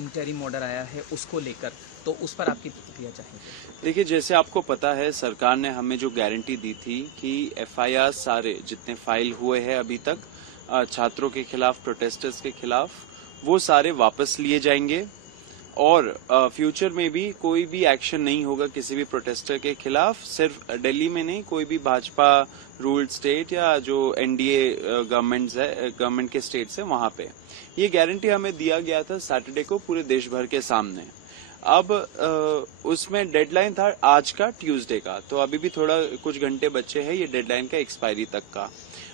Interim order आया है उसको लेकर, तो उस पर आपकी प्रतिक्रिया चाहेंगे? देखिए, जैसे आपको पता है सरकार ने हमें जो गारंटी दी थी कि एफआईआर सारे जितने फाइल हुए हैं अभी तक छात्रों के खिलाफ, प्रोटेस्टर्स के खिलाफ, वो सारे वापस लिए जाएंगे और फ्यूचर में भी कोई भी एक्शन नहीं होगा किसी भी प्रोटेस्टर के खिलाफ। सिर्फ दिल्ली में नहीं, कोई भी भाजपा रूल्ड स्टेट या जो एनडीए गवर्नमेंट के स्टेट्स है वहां पे ये गारंटी हमें दिया गया था सैटरडे को पूरे देश भर के सामने। अब उसमें डेडलाइन था आज का, ट्यूसडे का, तो अभी भी थोड़ा कुछ घंटे बचे हैं ये डेडलाइन का एक्सपायरी तक का।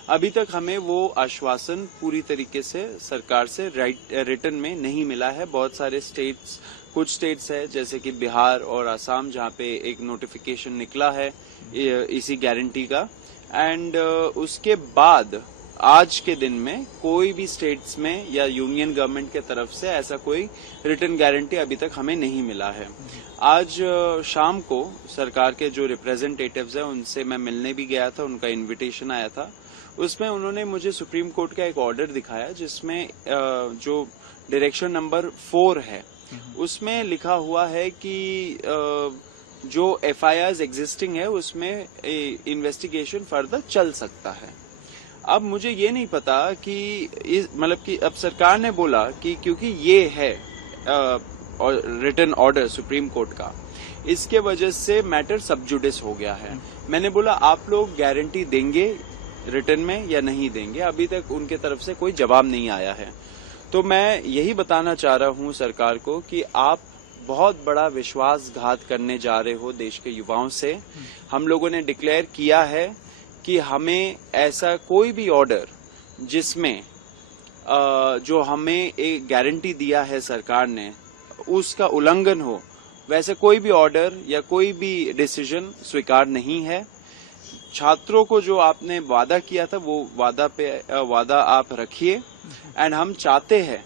अभी तक हमें वो आश्वासन पूरी तरीके से सरकार से रिटर्न में नहीं मिला है। बहुत सारे स्टेट्स, कुछ स्टेट्स है जैसे कि बिहार और असम जहां पे एक नोटिफिकेशन निकला है इसी गारंटी का, एंड उसके बाद आज के दिन में कोई भी स्टेट्स में या यूनियन गवर्नमेंट के तरफ से ऐसा कोई रिटर्न गारंटी अभी तक हमें नहीं मिला है। आज शाम को सरकार के जो रिप्रेजेंटेटिव्स हैं उनसे मैं मिलने भी गया था, उनका इनविटेशन आया था। उसमें उन्होंने मुझे सुप्रीम कोर्ट का एक ऑर्डर दिखाया जिसमें जो डायरेक्शन नंबर 4 है उसमें लिखा हुआ है कि जो एफआईआर एग्जिस्टिंग है उसमें इन्वेस्टिगेशन फर्दर चल सकता है। अब मुझे ये नहीं पता कि मतलब कि अब सरकार ने बोला कि क्योंकि ये है रिटन ऑर्डर सुप्रीम कोर्ट का, इसके वजह से मैटर सब जुडिस हो गया है। मैंने बोला आप लोग गारंटी देंगे रिटर्न में या नहीं देंगे? अभी तक उनके तरफ से कोई जवाब नहीं आया है। तो मैं यही बताना चाह रहा हूं सरकार को कि आप बहुत बड़ा विश्वासघात करने जा रहे हो देश के युवाओं से। हम लोगों ने डिक्लेयर किया है कि हमें ऐसा कोई भी ऑर्डर जिसमें जो हमें एक गारंटी दिया है सरकार ने उसका उल्लंघन हो, वैसे कोई भी ऑर्डर या कोई भी डिसीजन स्वीकार नहीं है। छात्रों को जो आपने वादा किया था वो वादा आप रखिए, एंड हम चाहते हैं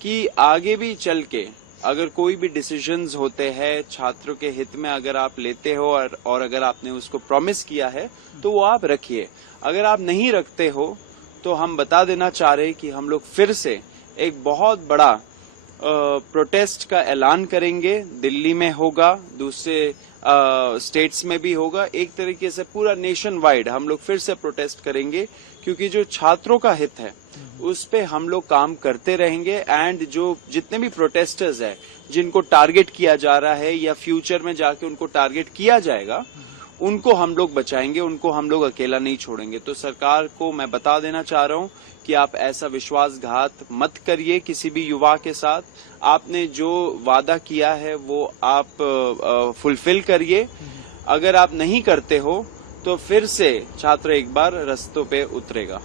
कि आगे भी चल के अगर कोई भी डिसीजंस होते हैं छात्रों के हित में अगर आप लेते हो और अगर आपने उसको प्रॉमिस किया है तो वो आप रखिए। अगर आप नहीं रखते हो तो हम बता देना चाह रहे हैं कि हम लोग फिर से एक बहुत बड़ा प्रोटेस्ट का ऐलान करेंगे। दिल्ली में होगा, दूसरे स्टेट्स में भी होगा, एक तरीके से पूरा नेशन वाइड हम लोग फिर से प्रोटेस्ट करेंगे, क्योंकि जो छात्रों का हित है उस पे हम लोग काम करते रहेंगे। एंड जो जितने भी प्रोटेस्टर्स है जिनको टारगेट किया जा रहा है या फ्यूचर में जाके उनको टारगेट किया जाएगा, उनको हम लोग बचाएंगे, उनको हम लोग अकेला नहीं छोड़ेंगे। तो सरकार को मैं बता देना चाह रहा हूं कि आप ऐसा विश्वासघात मत करिए किसी भी युवा के साथ। आपने जो वादा किया है वो आप फुलफिल करिए। अगर आप नहीं करते हो तो फिर से छात्र एक बार रास्तों पे उतरेगा।